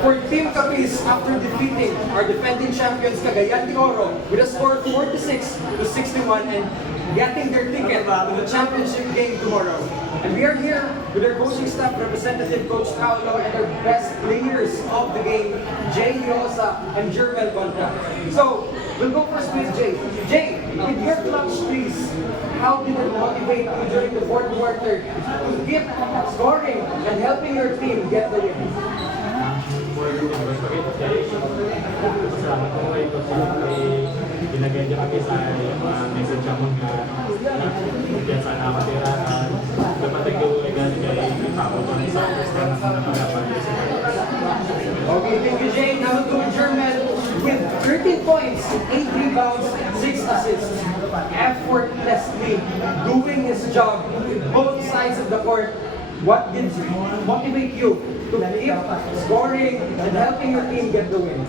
for Team Capiz after defeating our defending champions Cagayan de Oro with a score of 46-61 and getting their ticket to the championship game tomorrow. And we are here with our coaching staff representative, Coach Paolo, and our best players of the game, Jay Diosa and Jermel Conta. So, we'll go first with Jay. Jay, in your clutch, please, how did it motivate you during the fourth quarter to keep scoring and helping your team get the win? Salamat po kayo kasi ginagay niyo kami sa message ako nga diyan sa nakatira dapat ko igan kay Paco pa sa Okay, thank you, Jay. Now we'll go with Jermel with 13 points, 8 rebounds, 6 assists. Effortlessly doing his job both sides of the court. What did motivate you to keep scoring and helping your team get the win?